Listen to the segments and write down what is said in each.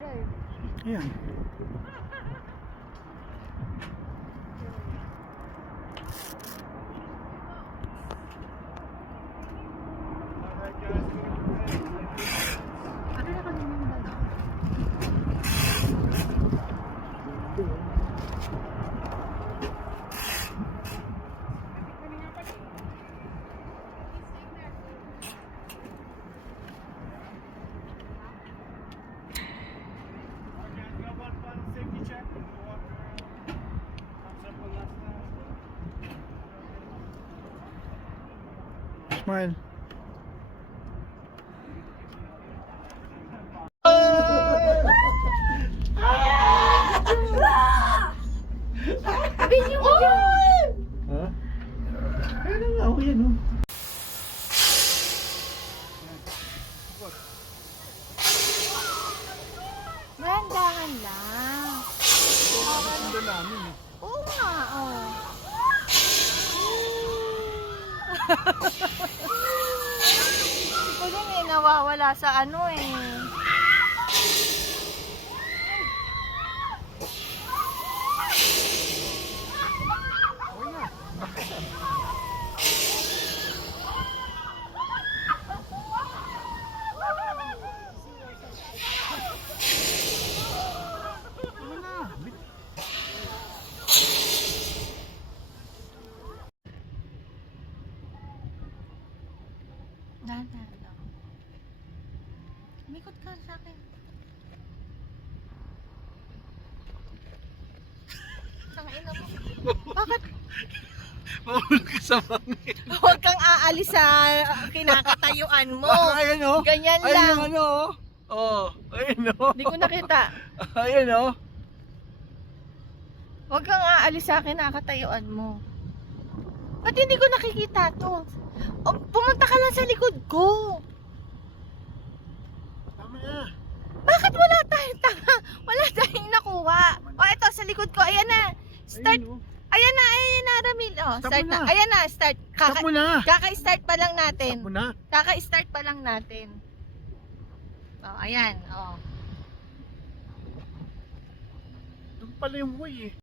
Ayan. Smile. Binyo mo yan! Ha? Kaya nga ako yan, oh. Dahan-dahan lang. Ang namin, eh. Oo nga, oh. Ito din eh, nawawala sa ano eh. Dahan-dahan lang. Umikot ka sa akin. Tangina mo. Bakit? Mahulog ka sa mangin. Huwag kang aalis sa kinakatayuan mo. Ayan, oh. Ganyan Ayan, lang. ano, oh. Oh, ayan, oh. Hindi ko nakita. Ayan, oh. Huwag kang aalis sa kinakatayuan mo. Ba't hindi ko nakikita to? O, pumunta ka lang sa likod ko. Tama na. Bakit wala tayong tanga? Wala tayong nakuha. O, eto, sa likod ko. Ayan na. Start. Ayun, oh. Ayan na, Ramil. O, Stop start mo na. na. Ayan na, start. Stop mo na. Kaka-start pa lang natin. Stop mo na. Kaka-start pa lang natin. O, ayan. O. Doon pala yung way, eh.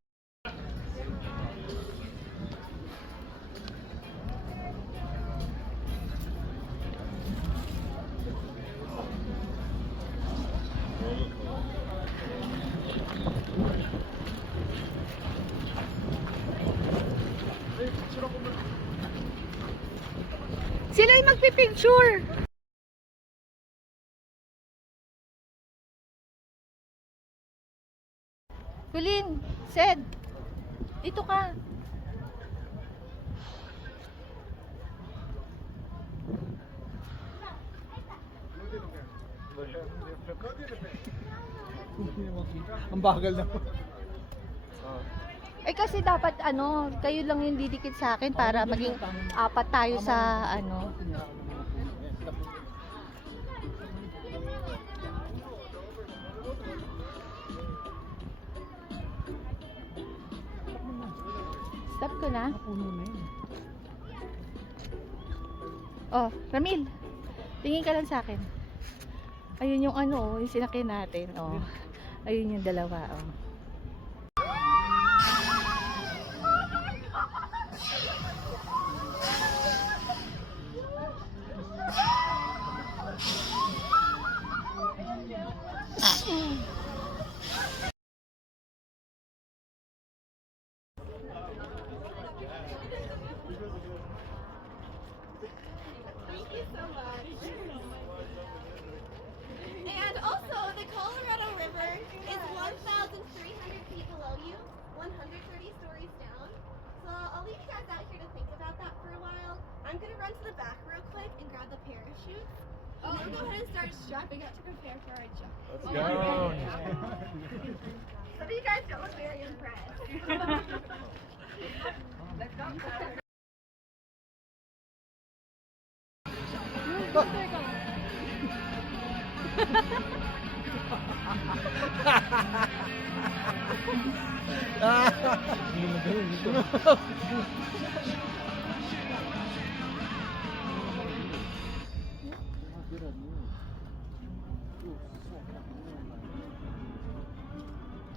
Sila yung magpipicture. Kulin, Sed, dito ka. Ang bagal na. Eh kasi dapat ano, kayo lang yung didikit sa akin para maging apat tayo sa ano. Stop ko na. Oh, Ramil. Tingin ka lang sa akin. Ayun yung ano, yung sinakyan natin. Oh. Ayun yung dalawa, oh. Thank you so much. And also, the Colorado River is 1,300 feet below you, 130 stories down. So I'll leave you guys out here to think about that for a while. I'm gonna run to the back real quick and grab the parachute. Oh, we'll go ahead and start strapping up to prepare for our jump. Let's go. Some of you guys don't look very impressed. Let's go.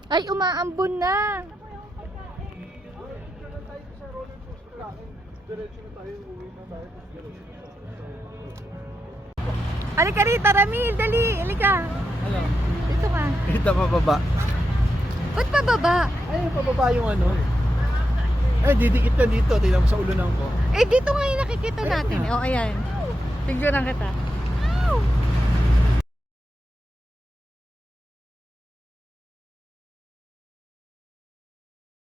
Ay, umaambon na. Halika rito, Ramil. Dali. Halika. Ano? Dito ka. Kita pa baba. Ba't pababa? Ay, pababa yung ano. Ay, didikit na dito. Tingnan mo sa ulo ng ko. Eh, dito nga yung nakikita natin. Oh, ayan. Tignan kita.